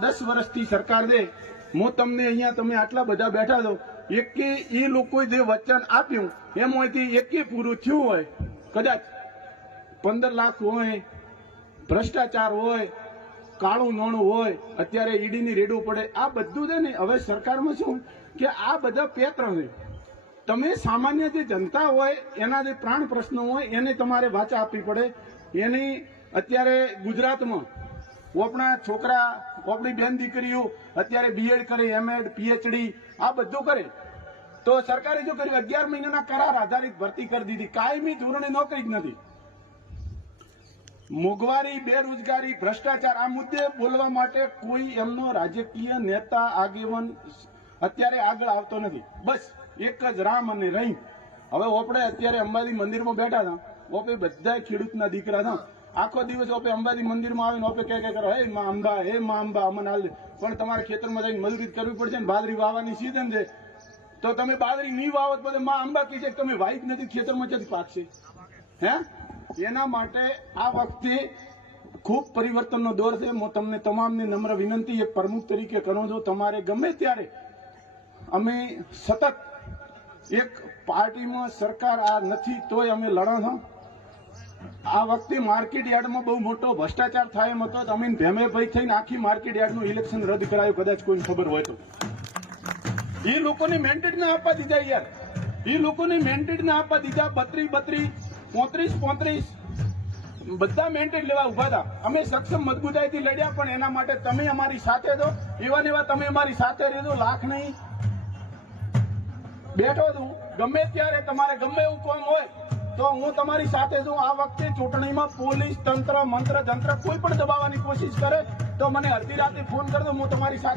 દસ વર્ષથી સરકાર દે હું તમને અહીંયા તમે આટલા બધા બેઠા છો, એકે એ લોકોએ જે વચન આપ્યું, એમાંથી એકે પૂરું થયું હોય, કદાચ પંદર લાખ હોય, ભ્રષ્ટાચાર હોય, કાળું નાણું હોય, અત્યારે ઈડીની રેડું પડે, આ બધું છે ને હવે સરકારમાં શું કે આ બધા પેત્ર છે. તમે સામાન્ય જે જનતા હોય, એના જે પ્રાણ પ્રશ્નો હોય, એને તમારે વાચા આપવી પડે. એની અત્યારે ગુજરાતમાં આપણા છોકરા આપણી બેન દીકરીઓ, અત્યારે બીએડ કરે એમએડ પીએચડી આ બધું કરે. તો સરકારે જો કર્યું? અગિયાર મહિનાના કરાર આધારિત ભરતી કરી દીધી. કાયમી ધોરણે નોકરી જ નથી. મોંઘવારી, બેરોજગારી, ભ્રષ્ટાચાર, આ મુદ્દે બોલવા માટે કોઈ એમનો રાજકીય નેતા, આગેવાન અત્યારે આગળ આવતો નથી. બસ એક જ રામ અને રહીમ. હવે આપણે અત્યારે અંબાજી મંદિરમાં બેઠા હતા. ઓપે બધા ખેડૂતના દીકરા હતા. આખો દિવસ ઓપે અંબાજી મંદિરમાં આવીને ઓપે કહે ક્યાં કરો, હે મા અંબા, હે મા અંબા, અમને હાલ. પણ તમારે ખેતરમાં જઈને મજૂરી કરવી પડશે ને, બાજરી વાવવાની સીઝન છે. તો તમે બાજરી નહીં વાવો તો મા અંબા કહી છે તમે વાઈક નથી, ખેતરમાં જ પાકશે. હે? એના માટે આ વખતે ખૂબ પરિવર્તનનો દોર છે. હું તમને તમામને નમ્ર વિનંતી એક પ્રમુખ તરીકે કરું છું. તમારે ગમે ત્યારે અમે સતત એક પાર્ટીમાં સરકાર આ નથી તોય અમે લડો છો. આ વખતે માર્કેટ યાર્ડમાં બહુ મોટો ભ્રષ્ટાચાર થાય એમ હતો. અમીન ભેમેભાઈ થઈને આખી માર્કેટ યાર્ડનું ઇલેક્શન રદ કરાયું. કદાચ કોઈને ખબર હોય તો. એ લોકોને મેન્ડેટ ના આપવા દીધા યાર. એ લોકોને મેન્ડેટ ના આપવા દીધા. બત્રીસ બત્રીસ, પોત્રીસ પોત્રીસ. બધા મેન્ટેડ લેવા ઊભા હતા. અમે સક્ષમ મજબૂતાઈથી લડ્યા, પણ એના માટે તમે અમારી સાથે દો એવા ને એવા તમે અમારી સાથે રહેજો. લાખ નહીં. બેઠો છું. ગમે ત્યારે તમારે ગમે એવું કોમ હોય તો હું તમારી સાથે છું. આ વખતે ચૂંટણીમાં પોલીસ તંત્ર, મંત્ર, જંત્ર કોઈ પણ દબાવવાની કોશિશ કરે તો મને અડધી રાતે ફોન કરજો હું તમારી સાથે